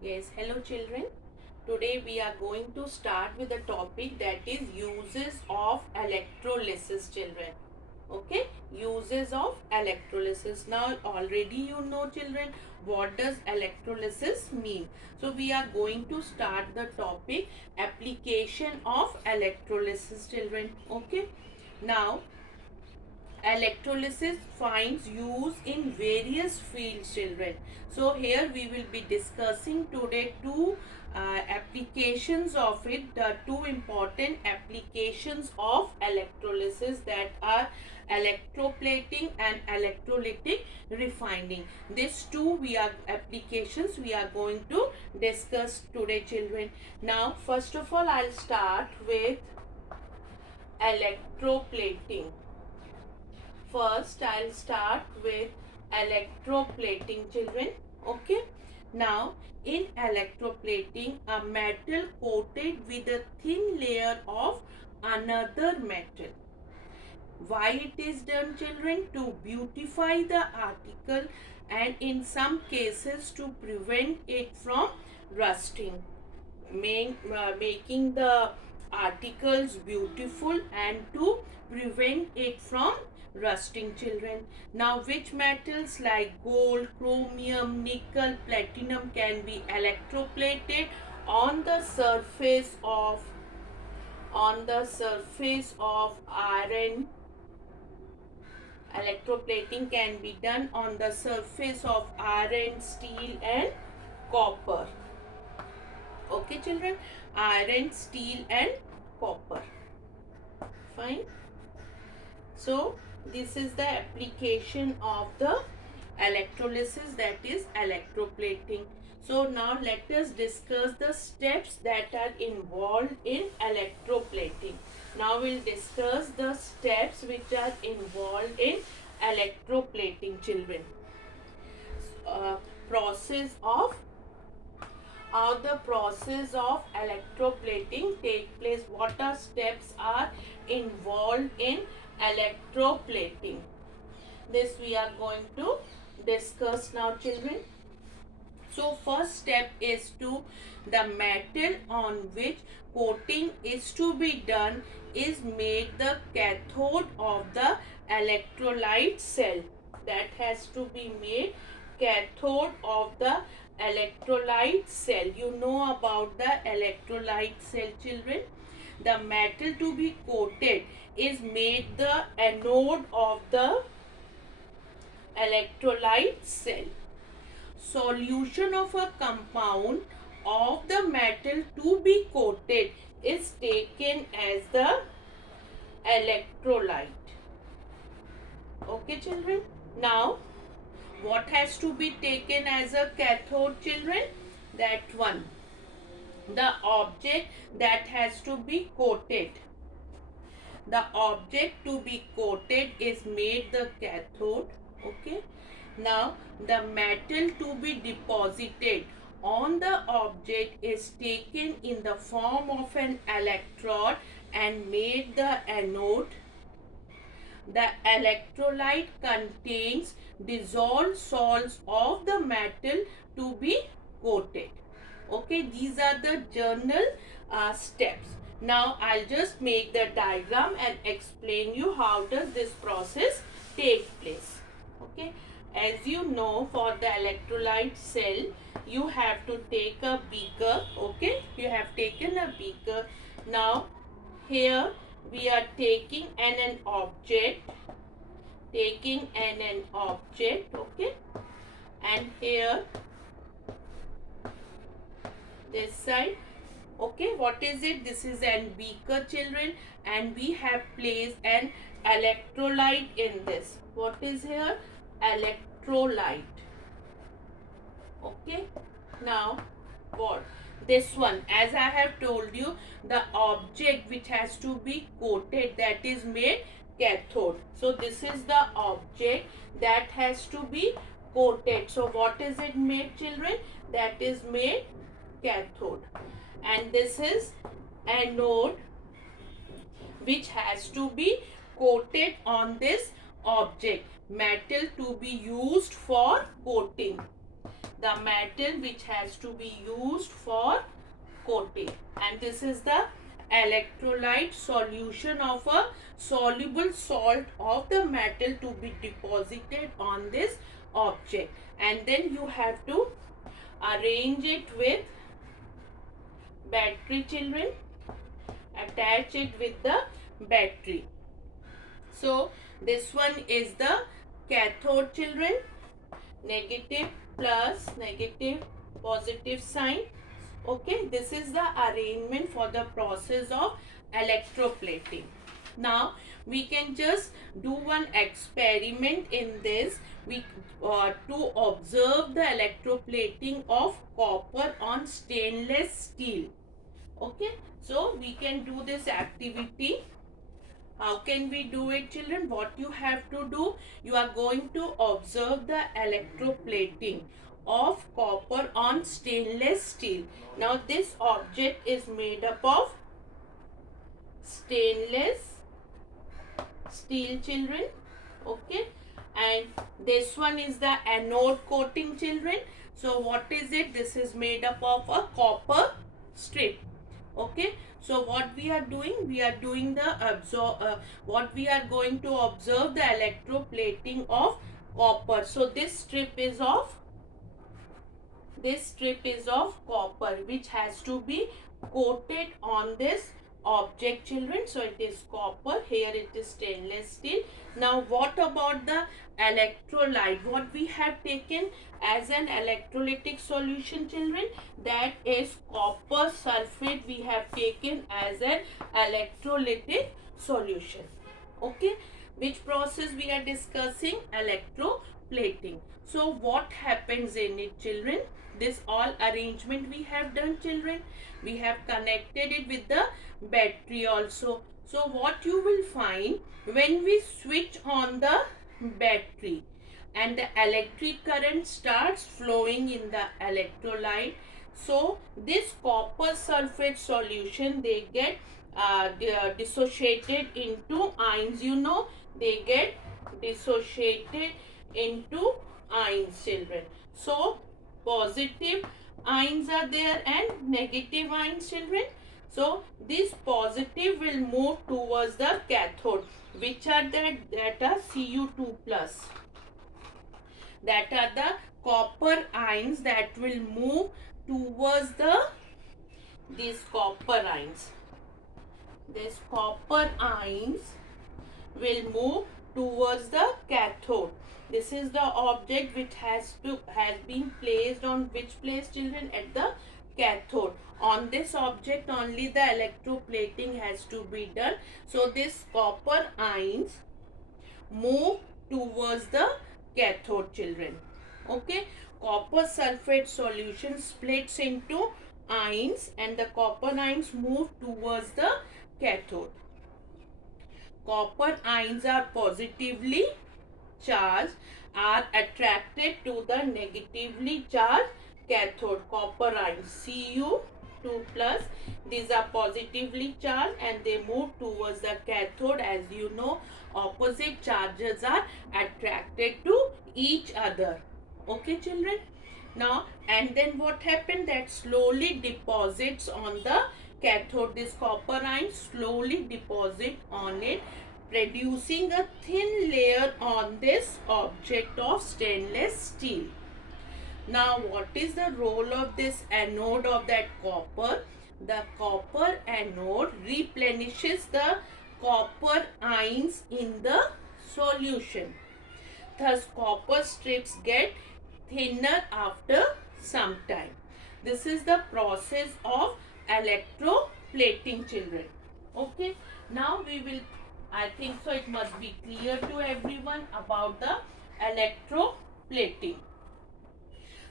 Yes, hello children. Today we are going to start with a topic that is uses of electrolysis children. Okay, uses of electrolysis. Now already you know children what does electrolysis mean. So we are going to start the topic application of electrolysis children. Okay. Now electrolysis finds use in various fields children. So here we will be discussing today two applications of it, the two important applications of electrolysis, that are electroplating and electrolytic refining. These two applications we are going to discuss today children. Now first of all I'll start with electroplating. First, I'll start with electroplating children. Okay. Now, in electroplating, a metal coated with a thin layer of another metal. Why it is done children? To beautify the article and in some cases to prevent it from rusting, making the articles beautiful and to prevent it from rusting children. Now which metals like gold, chromium, nickel, platinum can be electroplated on the surface of iron? Electroplating can be done on the surface of iron, steel and copper. Okay children, iron, steel and copper. Fine. So this is the application of the electrolysis, that is electroplating. So now let us discuss the steps that are involved in electroplating. Now we'll discuss the steps which are involved in electroplating children. Uh, process of How the process of electroplating take place, what are steps are involved in electroplating, this we are going to discuss now children. So first step is to the metal on which coating is to be done is made the cathode of the electrolyte cell. That has to be made cathode of the electrolyte cell. You know about the electrolyte cell children. The metal to be coated is made the anode of the electrolyte cell. Solution of a compound of the metal to be coated is taken as the electrolyte. Okay children. Now what has to be taken as a cathode children? That one, the object that has to be coated. The object to be coated is made the cathode. Okay. Now the metal to be deposited on the object is taken in the form of an electrode and made the anode. The electrolyte contains dissolved salts of the metal to be coated. Okay, these are the general steps. Now I'll just make the diagram and explain you how does this process take place. Okay, as you know, for the electrolyte cell you have to take a beaker. Okay, you have taken a beaker. Now here we are taking an object, okay, and here this side. Okay, what is it? This is an beaker children, and we have placed an electrolyte in this. What is here? Electrolyte. Okay, now what? This one, as I have told you, the object which has to be coated, that is made cathode. So this is the object that has to be coated. So what is it made children? That is made cathode. And this is anode which has to be coated on this object, metal to be used for coating. the metal which has to be used for coating, and this is the electrolyte solution of a soluble salt of the metal to be deposited on this object, and then you have to arrange it with battery, children. Attach it with the battery. So this one is the cathode, children. Negative plus negative positive sign. Okay, this is the arrangement for the process of electroplating. Now we can just do one experiment in this. We to observe the electroplating of copper on stainless steel. Okay, so we can do this activity. How can we do it, children? What you have to do, you are going to observe the electroplating of copper on stainless steel. Now this object is made up of stainless steel, children. Okay, and this one is the anode coating, children. So what is it? This is made up of a copper strip. Okay, so what we are doing, we are doing the what we are going to observe the electroplating of copper. So this strip is of copper which has to be coated on this object, children. So it is copper, here it is stainless steel. Now what about the electrolyte? What we have taken as an electrolytic solution, children? That is copper sulfate we have taken as an electrolytic solution. Okay, which process we are discussing? Electroplating. So what happens in it, children? This all arrangement we have done, children. We have connected it with the battery also. So what you will find, when we switch on the battery and the electric current starts flowing in the electrolyte, so this copper sulfate solution, they get dissociated into ions. You know, they get dissociated into ions, children. So positive ions are there and negative ions, children. So this positive will move towards the cathode, which are that are Cu2 plus. That are the copper ions that will move towards these copper ions. These copper ions will move towards the cathode. This is the object which has been placed on which place, children? At the cathode. On this object only the electroplating has to be done. So this copper ions move towards the cathode, children. Okay, copper sulfate solution splits into ions and the copper ions move towards the cathode. Copper ions are positively charged, are attracted to the negatively charged cathode. Copper ions Cu2 plus, these are positively charged and they move towards the cathode. As you know, opposite charges are attracted to each other. Okay, children? Now, and then what happened? That slowly deposits on the cathode. This copper ion slowly deposit on it, producing a thin layer on this object of stainless steel. Now what is the role of this anode of that copper? The copper anode replenishes the copper ions in the solution. Thus copper strips get thinner after some time. This is the process of electroplating, children. Okay, now we will, I think so it must be clear to everyone about the electroplating.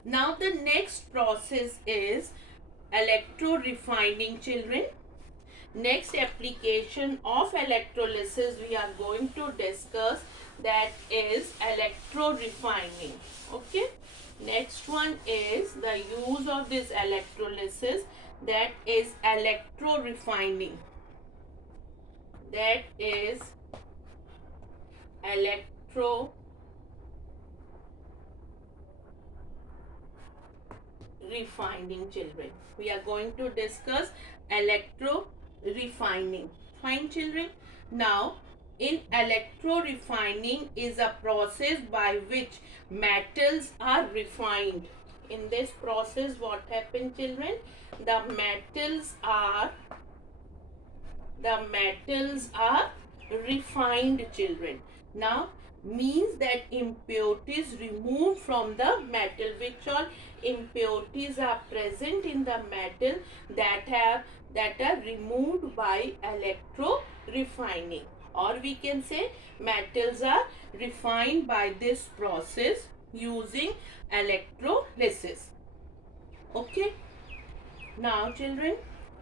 Now the next process is electro-refining, children. Next application of electrolysis we are going to discuss, that is electro-refining. Okay, next one is the use of this electrolysis, that is electro-refining. That is electro refining, children. We are going to discuss electro refining. Fine, children. Now, in electro refining is a process by which metals are refined. In this process, what happens, children? The metals are refined, children. Now, means that impurities removed from the metal. Which all impurities are present in the metal that are removed by electro refining, or we can say metals are refined by this process using electrolysis. Okay. Now, children,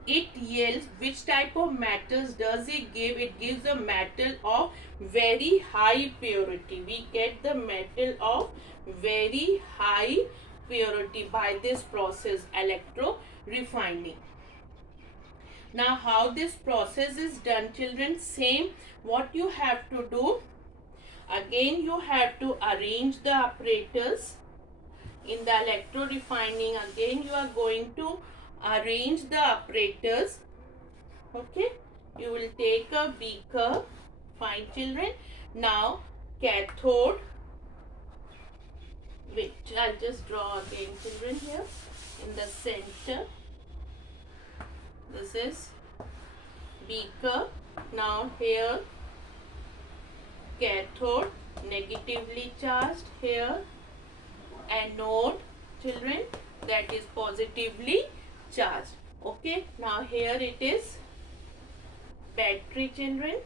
it yields which type of metals does it give? It gives a metal of very high purity. We get the metal of very high purity by this process, electro refining. Now, how this process is done, children? Same. What you have to do? Again, you have to arrange the apparatus. In the electro refining, again you are going to arrange the apparatus. Okay, you will take a beaker. Fine, children. Now, cathode, which I'll just draw again, children, here in the center. This is beaker. Now, here cathode, negatively charged. Here anode, children, that is positively charged. Okay, now here it is battery, children,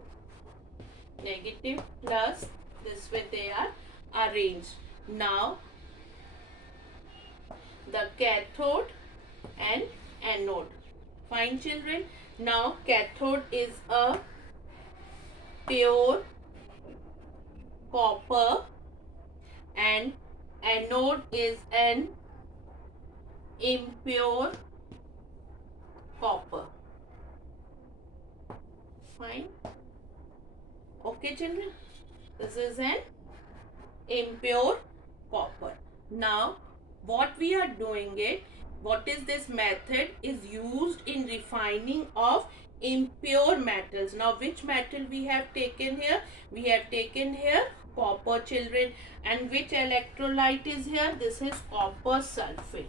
negative plus. This way they are arranged. Now the cathode and anode. Fine, children. Now cathode is a pure copper and anode is an impure copper. Fine. Okay, children. This is an impure copper. Now, what we are doing it, what is this method is used in refining of impure metals. Now, which metal we have taken here? We have taken here copper, children. And which electrolyte is here? This is copper sulfate.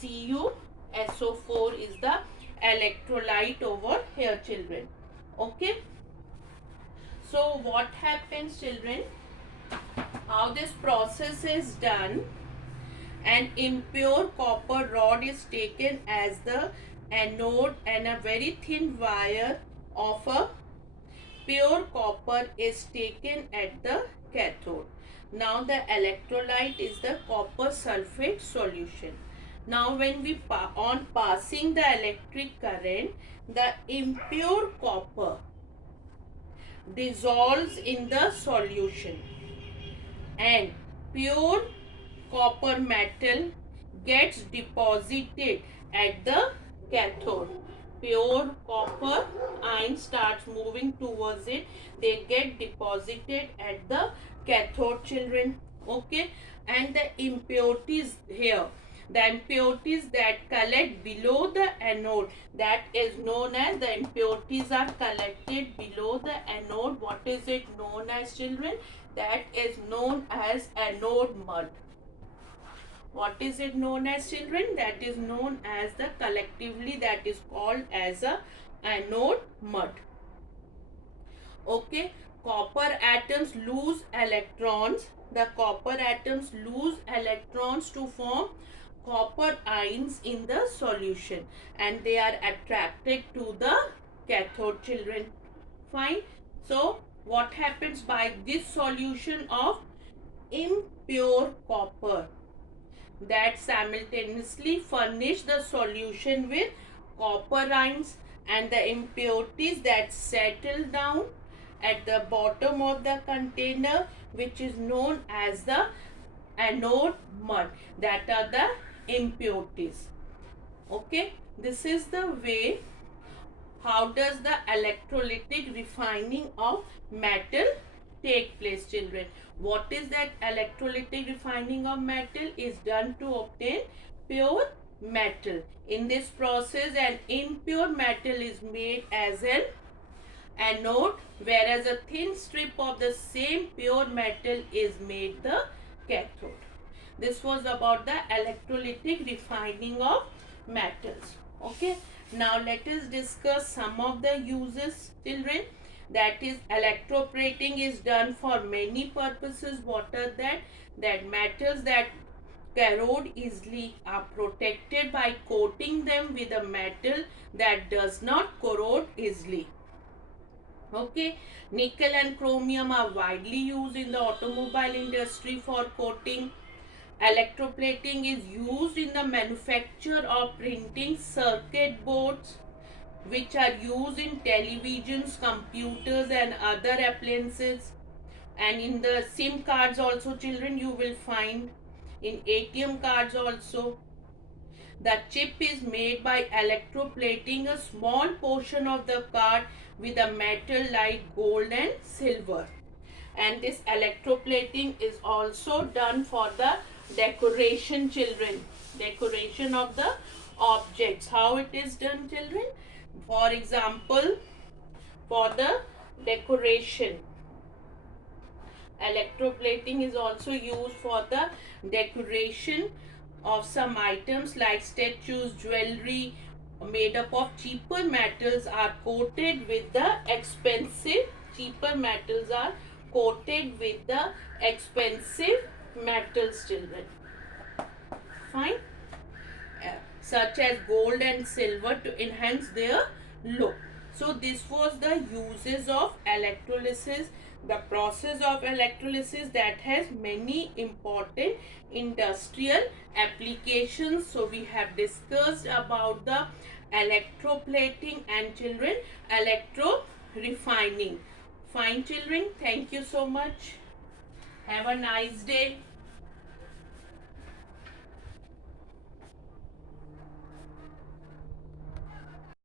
CuSO4 is the electrolyte over here, children. Okay. So, what happens, children? How this process is done? An impure copper rod is taken as the anode and a very thin wire of a pure copper is taken at the cathode. Now the electrolyte is the copper sulfate solution. Now when we on passing the electric current, the impure copper dissolves in the solution and pure copper metal gets deposited at the cathode. Pure copper ion starts moving towards it. They get deposited at the cathode, children. Okay, and the impurities here, the impurities that collect below the anode, that is known as, the impurities are collected below the anode. What is it known as, children? That is known as anode mud. What is it known as, children? That is known as the collectively that is called as a anode mud. Okay, copper atoms lose electrons. The copper atoms lose electrons to form copper ions in the solution and they are attracted to the cathode, children. Fine. So what happens by this solution of impure copper? That simultaneously furnish the solution with copper ions and the impurities that settle down at the bottom of the container, which is known as the anode mud. That are the impurities. Okay, this is the way how does the electrolytic refining of metal take place, children. What is that electrolytic refining of metal is done to obtain pure metal. In this process, an impure metal is made as an anode, whereas a thin strip of the same pure metal is made the cathode. This was about the electrolytic refining of metals. Okay, now let us discuss some of the uses, children. That is, electroplating is done for many purposes. What are that? That metals that corrode easily are protected by coating them with a metal that does not corrode easily. Okay, nickel and chromium are widely used in the automobile industry for coating. Electroplating is used in the manufacture of printing circuit boards, which are used in televisions, computers, and other appliances. And in the SIM cards also, children, you will find in ATM cards also. The chip is made by electroplating a small portion of the card with a metal like gold and silver. And this electroplating is also done for the decoration, children. Decoration of the objects. How it is done, children? For example, for the decoration, electroplating is also used for the decoration of some items like statues, jewelry made up of cheaper metals are coated with the expensive metals, children. Fine. Such as gold and silver to enhance their look. So this was the uses of electrolysis, the process of electrolysis that has many important industrial applications. So we have discussed about the electroplating and, children, electro refining. Fine, children. Thank you so much. Have a nice day.